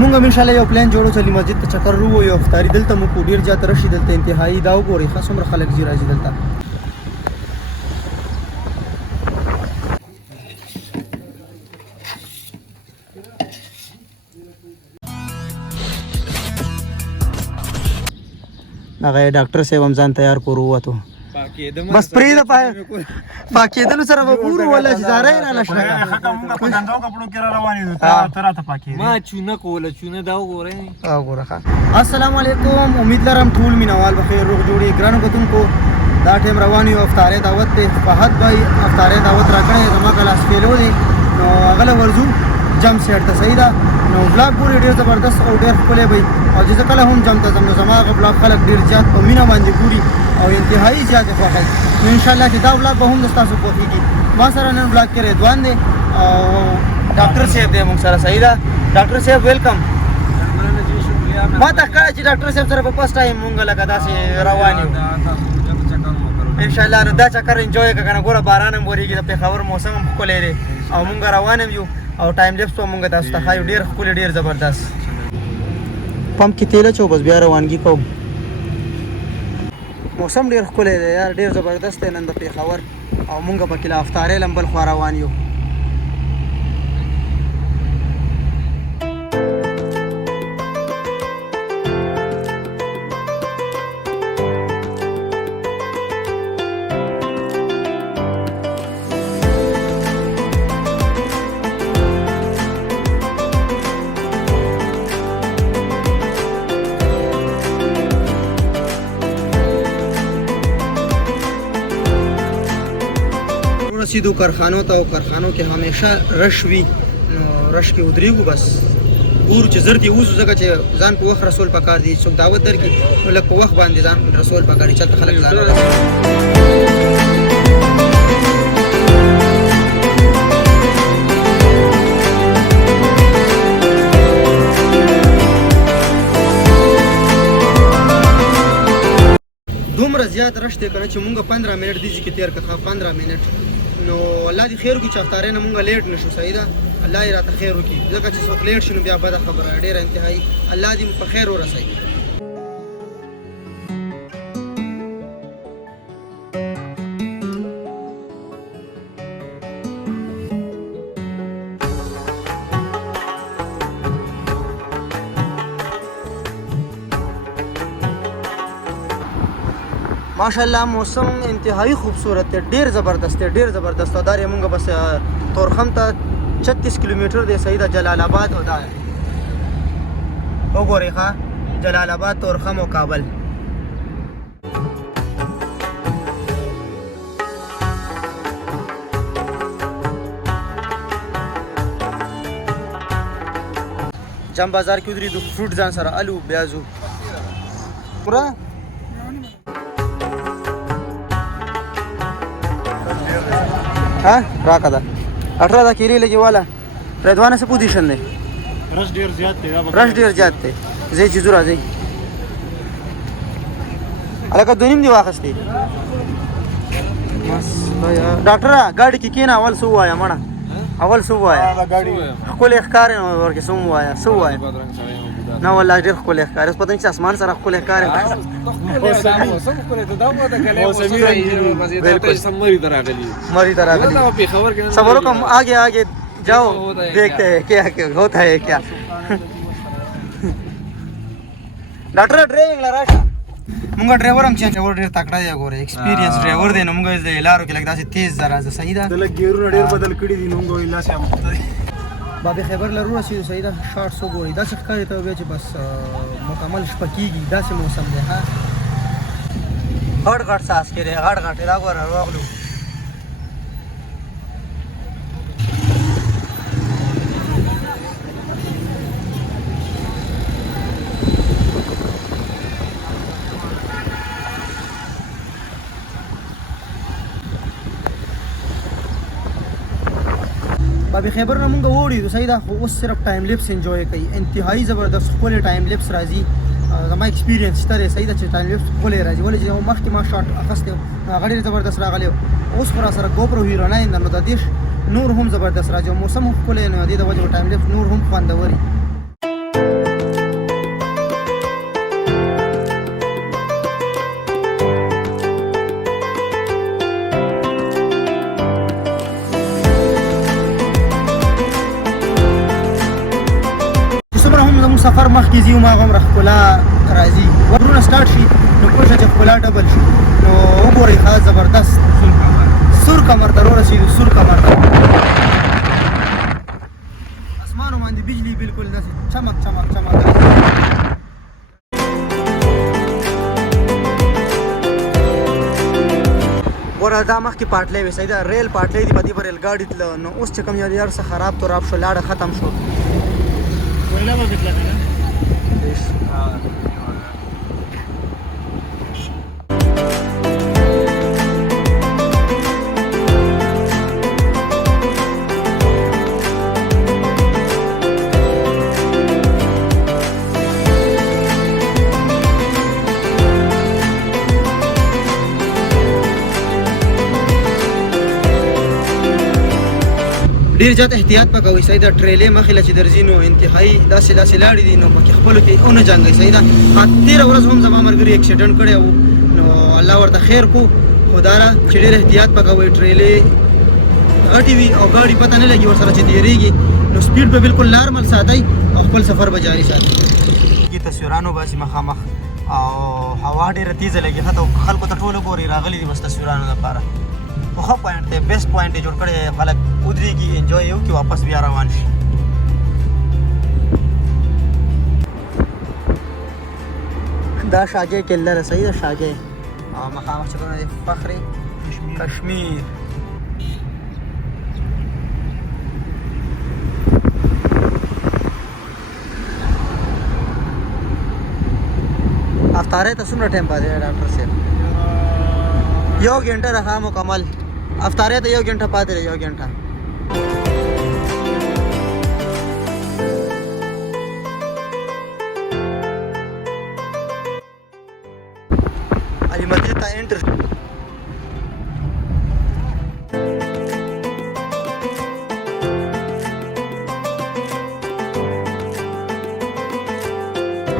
مونږ هم انشاءالله یو پلان جوړو چې مسجد ته چکر وو یو افطاري دلته مو کو ډېر زیات رشي دلته انتهایي دا وګورئ ښه څومره خلک ځي راځي دلته هغه ډاکټر صاحب هم ځان تیار کړو وته بس پرې د پاکېدلو سره به ګورو ولا چې زاره یې رانه شنه موږ په دندو کپړو کې را روان یو ته راته پاکېږي ما چونه کوله چونه دا وګورئ او ګوره السلام علیکم امید لرم ټول مینوال بخیر روغ جوړي ګرانو کتونکو دا ټیم روان یو افطاري دعوت ته فهد بھائی افطاري دعوت راکړی زما کلاس فیلو دی نو هغه ورځو جم سیټ ته صحیح ده نو بلاګ ګوري ډېر زبردست او ډېر ښکلی وي او چې زه کله هم جم ته ځم نو زما هغه بلاګ خلک ډېر زیات په مینه باندې ګوري او انتهایي زیات خوښوي نو انشاءالله چې دا بلاګ به هم ستاسو خوښېږي ما سره نن بلاګ کې رضوان دی او ډاکټر صاحب دی موږ سره صحیح ده ډاکټر صاحب ویلکم ما ته ښکاره چې ډاکټر صاحب سره په فسټ ټایم مونږ لکه داسې روان یو انشاءالله نو دا چکر انجوی که که نه ګوره باران هم ورېږي د پېښور موسم هم ښکلی دی او مونږ روان هم یو او ټایم لیپس به مونږ تاسو ته ښایو ډېر ښکلی ډېر زبردست پمپ کې تیل اچو بس بیا روانګي کوم موسم ډېر ښکلی دی یار ډېر زبردست دی نن د پېښور او مونږ پکې له افطارۍ له بل خوا روان یو رسیدو کارخانو ته او کارخانو کې همیشه رش وي نو رش کې ودرېږو بس ګورو چې زر دې وځو ځکه چې ځان په وخت رسول پکار دي څوک دعوت درکړي نو لږ په وخت باندې ځان رسول پکار دي چلته خلک ځان دومره زیات رش دی که نه چې مونږ 15 منټ دي کې تېر کړه 15 منټ نو الله دې خیر وکړي چې افطارۍ نه مونږ لیټ نشو صحیح ده الله یې راته خیر وکړي ځکه چې څوک لیټ شي نو بیا بده خبره ډېره انتهایي الله دې مو په خیر ورسوي ماشاءالله موسم انتهایی خوبصورت دی ډیر زبردست دی ډیر زبردست دا یې مونږ بس تورخم ته 36 کیلومتر دی صحیح ده جلال آباد او دا وګورئ ښه جلال آباد تورخم او کابل جام بازار کې ودرېدو فروټ ځان سره الو بیازو پوره ها راکا دا 18 دا کیری لګي والا رضوان څه پوزیشن دی رش ډیر زیات دی رش ډیر زیات دی زه چې زورا دی الګا دونیم دی واخستې بس ډاکټر ګاډي کې کینا اول سو وایا مړه اول سو وایا دا ګاډي خپل اخکار ورکه سو وایا سو وایا نه والله ډیر خپل اخکار اوس پته نه چې اسمان سره خپل اخکار موسم کوله دا مو ته کله موسم بالکل سمری دراغلی مری دراغلی والله په خبر کې صبر کم آگے آگے جاؤ دیکھتے ہیں کیا ہوتا ہے کیا ډاکټر ډرایوینګ لراشه مونږ ډرایور هم چینج اور ډیر تکړه دی ګوره ایکسپیرینس ډرایور دی نو مونږ د لارو کې لګدا چې تیز زرا صحیح ده دلته ګیرونه ډیر بدل کړي دي نو موږ الا سم بابي خبر لرو رسیدو صحیح ده شارټ سو ګوري دا څه ښکاري ته بیا چې بس مکمل شپه کېږي داسې موسم دی ها غټ غټ ساس کې دی غټ غټ دا ګوره راغلو بابي خیبر نه مونږ وړي صحیح ده خو اوس صرف ټایم لیپس انجوای کوي انتهایی زبردست ښکلی ټایم لیپس راځي زما ایکسپیرینس شته دی صحیح ده چې ټایم لیپس ښکلی راځي ولې چې مخکې ما شاټ اخیستی هغه ډېر زبردست راغلی اوس خو را سره ګوپرو هیرو 9 ده نو د دې نور هم زبردست راځي او موسم هم ښکلی نو د دې د وجې ټایم لیپس نور هم خوندور وي څومره هم زموږ سفر مخکې ځي هماغه هومره ښکلا راځي. ورونه سټارټ شي نو پوه شه چې ښکلا ډبل شي. نو وګورئ ښه زبردست سور کمر ته ورسېدو. سور کمر ته اسمانو باندې بجلی بالکل داسې چمک چمک چمک راځي. ګوره دا مخکې پاټلی وې صحیح ده ریل پاټلی دي په دې به ریل ګاډي تله نو اوس چې کوم یار څه خراب تراب شو لاړه ختم شو. ویلا به کتله کنه ډیر زیات احتیاط پکوئ صحیح ده. ټریلې مخې له چې درځي نو انتهایي داسې داسې لاړې دي نو پکې خپلو کې ونه جنګئ صحیح ده. تېره ورځ هم زما ملګري اکسیډنټ کړی و نو الله ورته خیر کو. خو دا ده چې ډېر احتیاط پکوئ. ټریلې غټې وي او ګاډي پته نه لګي ورسره چې تېرېږي نو سپیډ به بالکل نارمل ساتئ او خپل سفر به جاري ساتئ. تصویرانو باسي مخامخ او هوا ډېره تیزه لګي ښه خلکو ته ټولو ګوري راغلي دي بس تصویرانو لپاره. خو ښه پوینټ دی بیسټ پوینټ یې جوړ کړی دی. خلک ودرېږي انجوی یې وکړي واپس بیا روان شي. دا شاګۍ کیله ده صحیح ده شاګۍ او مخامخ چې کوم دی فخر کشمیر. افطارۍ ته څومره ټایم پاتې دی ډاکټر صاحب؟ 1 घंटा रहा मुकम्मल. افطارۍ ته 1 घंटा پاتې دی 1 घंटा. علي مسجد ته انټر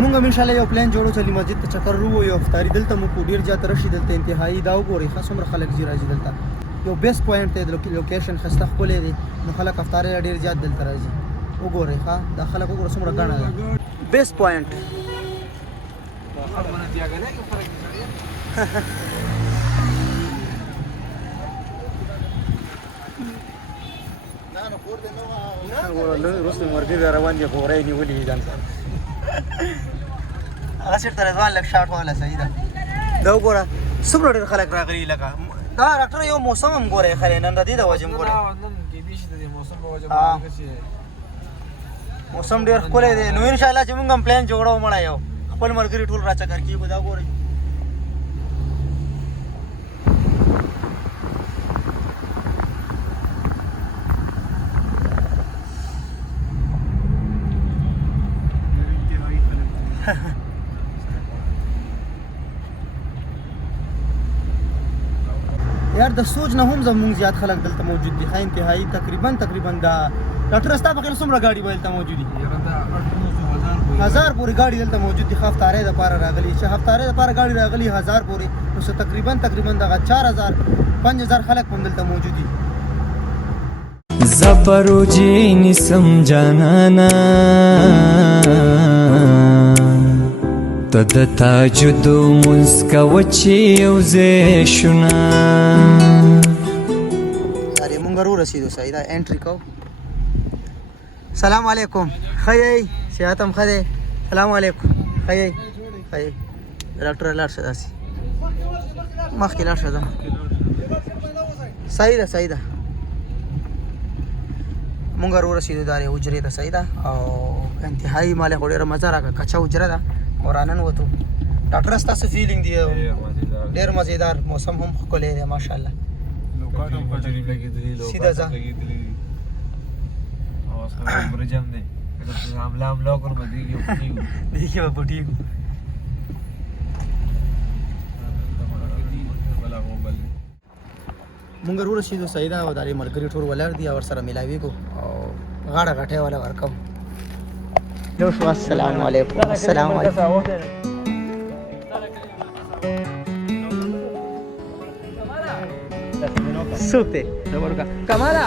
مونږ هم انشاءالله یو پلان جوړو چې علي مسجد ته چکر ووهو یو افطاري دلته مو کو ډېر زیات رش دلته انتهایي دا وګورئ ښه څومره خلک ځي راځي دلته. یو بیسټ پوینټ دی لوکیشن ښایسته ښکلی دی نو خلک افطارۍ ډېر زیات دلته راځي. وګورئ ښه دا خلک وګوره څومره ګڼه ده. بیسټ پوینټ وروسته مرګري را روان دي خو غره یې نیولي دي ځان سره. هغه سیټ ته رضوان لږ شاټ واله صحیح ده. دا وګوره څومره ډېر خلک راغلي لکه دا ډاکټر یو موسم هم ګورئ ښه نن د دې د وجې هم ګورئ موسم ډېر ښکلی دی. نو انشاءالله چې مونږ هم پلان جوړو مړه یو خپل ملګري ټول راچکر کېږو. دا ګورئ یار د سوچ نه هم زموږ زیات خلک دلته موجود دي. ښه انتهایي تقریبا دا ډاکټر ستا په خیال څومره ګاډي به دلته موجود دي؟ 1000 پورې ګاډي دلته موجود دي. ښه افطارۍ دپاره راغلي چې افطارۍ دپاره ګاډي راغلي 1000 پورې نو څه تقریبا دغه 4000 5000 خلک هم دلته موجود دي. زپرو جینی سم جانانا تد تاجدو منسکا وچی یوزے شنا. اره مونږ رو رسیدو صحیح ده انټری کو. سلام علیکم خیي سیاتم خده سلام علیکم خیي خیي ډاکټر لاړ شه داسي مخکې لاړ شه ده صحیح ده. مونږ رو رسیدو دارې حجرې ته صحیح ده او انتهایي مالې خو ډېره مزه راکړه کچه حجره ده او رانن وتو. ډاکټر ستاسو فیلینګ دی؟ ډېر مزېدار موسم هم ښکلی دی ماشاءالله. سیده ځه دیکھیے با پٹیگو مونږ ورسېدو صحیح ده او دا ملګري ټول ولاړ دي او ورسره ملاویږو او غاړه غټۍ والا ورکوم. یو شو السلام علیکم. السلام علیکم. سوته دورګه کمالا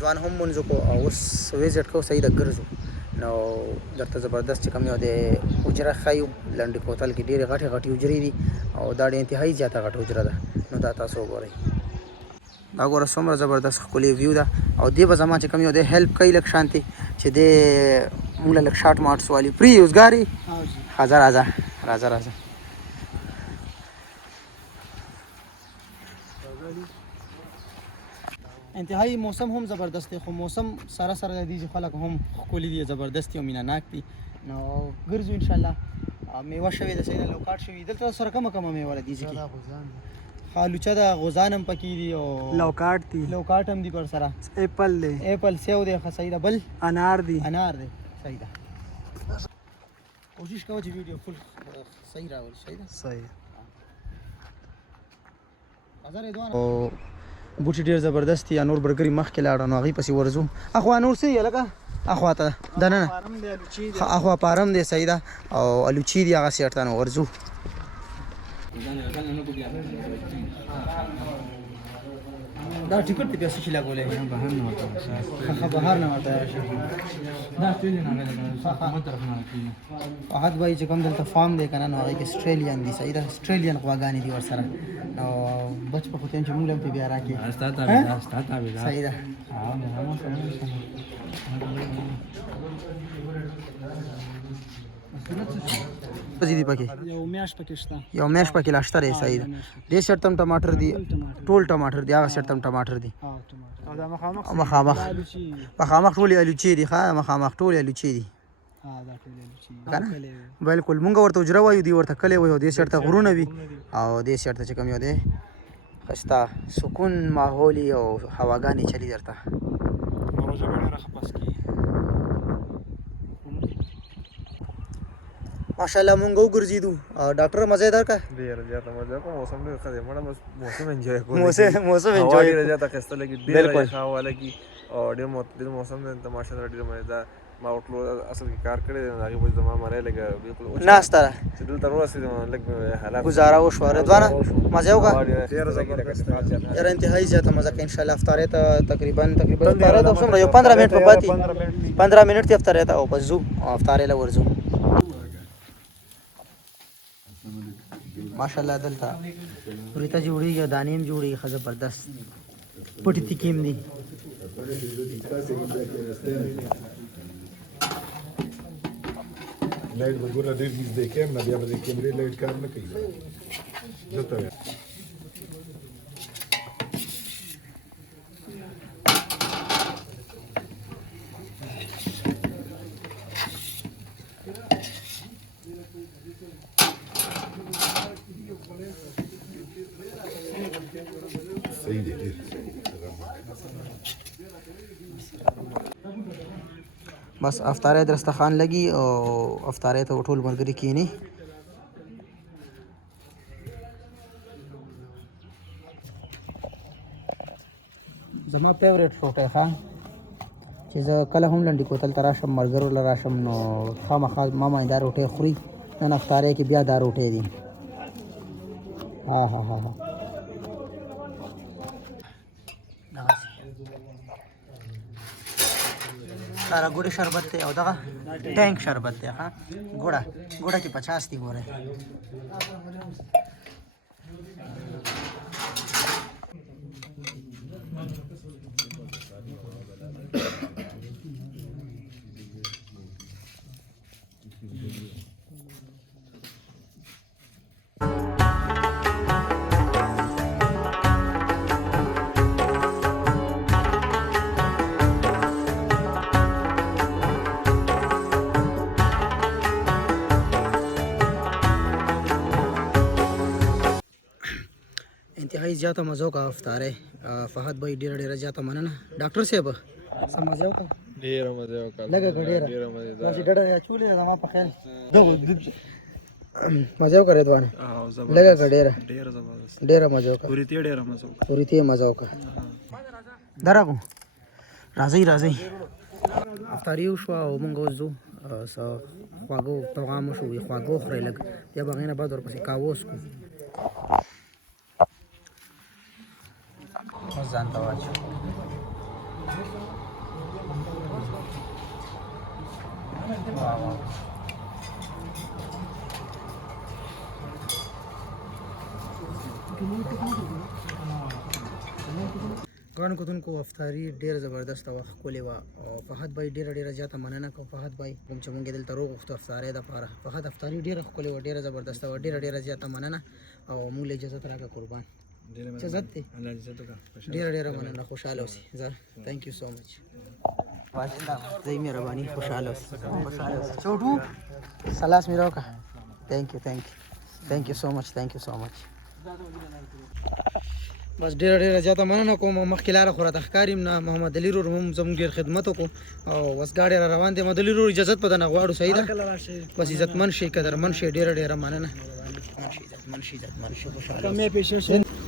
ځوان هم مونځ وکړو او اوس وزټ کوو صحیح ده ګرځو نو درته زبردست چې کوم یو د حجره ښایو لنډ کوتل کې ډېرې غټې غټې حجرې دي او دا ډېر انتهایي زیاته غټه حجره ده نو دا تاسو وګورئ دا ګوره څومره زبردست ښکلې ویو ده او دې به زما چې کوم یو دی هیلپ کوي لږ شانتې چې دې موږ له لږ شاټ ماټس والي پرې اوسګاري راځه راځه راځه راځه انتهایی موسم هم زبردست دی خو موسم سره سره دی چې خلک هم ښکلي دي زبردست او مینه ناک دي نو ګرځو انشاءالله میوه شوې ده صحیح ده لوکاټ شوي دلته سره کمه کمه میوه ده دي ځکه خالوچه ده غوزان هم پکې دي او لوکاټ دي لوکاټ هم دي پر سره اپل دی اپل سیو دی ښه صحیح ده بل انار دی انار دی صحیح ده کوشش کوه چې ویډیو فل صحیح راول صحیح ده صحیح او بوټي ډېر زبردست دي نور برګري مخکې لاړه نو هغې پسې ورځو اخوا نور څه یې لکه اخوا ته دننه اخوا پارم دی صحیح ده او الوچي دي هغه سیټ ته نو ورځو دا ټیکټ ته پیسې شي لګولې بهر نه ورته بهر نه ورته دا ټول نه فهد بھائی چې کوم دلته فارم دی کنه نو هغه کې استرالین دي صحیح ده استرالین غواګانې دي ورسره نو بچ په خوتین چې موږ هم بیا راکې صحیح ده دي پکې یو میاش پکې شته یو میاش پکې لاشته دی صحیح ده دې سیټ تم ټماټر دي ټول ټماټر دي هغه سیټ تم ټماټر دي او دا مخامخ مخامخ ټول الوچي دي ښه مخامخ ټول الوچي دي دا ټول الوچي بالکل مونږ ورته حجره وایو دی ورته کلی وایو دې سیټ ته غرونه وي او دې سیټ ته چې کوم یو دی ښایسته سکون ماحولي او هواګانې چلي درته ماشاءالله مونږ وګرځېدو ډاکټر مزه یې درکړه ډېر زیاته مزه کوم موسم ډېر ښه دی مړه بس موسم انجوای کوو موسم انجوای ډېر زیاته ښایسته لګي ډېر هوا لګي او ډېر موسم دی ته ماشاءالله ډېر مزه ما وټلو اصل کې کار کړی دی هغې وجه زما مری لږه بالکل ناسته ده چې دلته ورسېدم لږ حالات ګزاره وشوه رضوانه مزه یې وکړه ډېر زبردست یاره انتهایي زیاته مزه کوي انشاءالله افطارې ته تقریبا افطارې ته څومره یو 15 منټ په پاتې 15 منټ تې افطارې ته او بس ځو افطارې له ورځو ماشاءالله دلته وریته جوړېږي دانې هم جوړېږي ښه زبردست پټې تیکې هم دي لایټ وګوره ډېر نږدې کېم نه بیا به د کیمرې لایټ کار نه کوي دلته صحیح دی ډېر بس افطارې درستخان لګي او افطارې ته ټول ملګري کینی زما فیوریټ روټۍ ښه چې زه کله هم لنډي کوتل ته راشم ملګرو له راشم نو خامخا ماما دا روټۍ خوري نن افطارې کې بیا دا روټۍ دي ها ها ها ها سارا ګوړې شربت دی او دغه ټینک شربت دی ښه ګوړه کې 50 دی ګوره انتهایی زیاته مزه وکړه افطارې فهد بھائی ډېره زیاته مننه ډاکټر صاحب څه مزه وکړه ډېره مزه وکړه لږه که ډېره چې ډډه اچولې ده زما په خیال مزه وکړه رضوانه لږه که ډېره ډېره مزه وکړه پوریتې مزه وکړه درغو راځئ افطاري وشوه او مونږ اوس ځو څه خواږه پیغام وشو خواږه وخورئ لږ بیا به هغې نه بعد ورپسې کاوه وڅښو اوس ځان ته واچو ګرانو کتونکو افطاري ډېره زبردسته وه ښکلې وه او فهد بھائی ډېره زیاته مننه کوم فهد بھائی کوم چې مونږ یې دلته روغوښتو افطارۍ دپاره فهد افطاري ډېره ښکلې وه ډېره زبردسته وه ډېره زیاته مننه او مونږ له اجازت راکړه قربان اجازت دی ډېره مننه خوشحاله اوسئ زه تھینک یو سو مچ زه مهرباني خوشحاله اوسئ چوټو سلاس مې راوکړه تھینک یو سو مچ بس ډېره زیاته مننه کوم مخکې لاره خو راته ښکاري نه محمد علي رور هم زموږ ډېر خدمت وکړو او بس ګاډی را روان دی محمد علي رور اجازت په نه غواړو صحیح ده بس عزتمن شي قدرمن شي ډېره مننه عزتمن شي خوشحاله کمې پیسې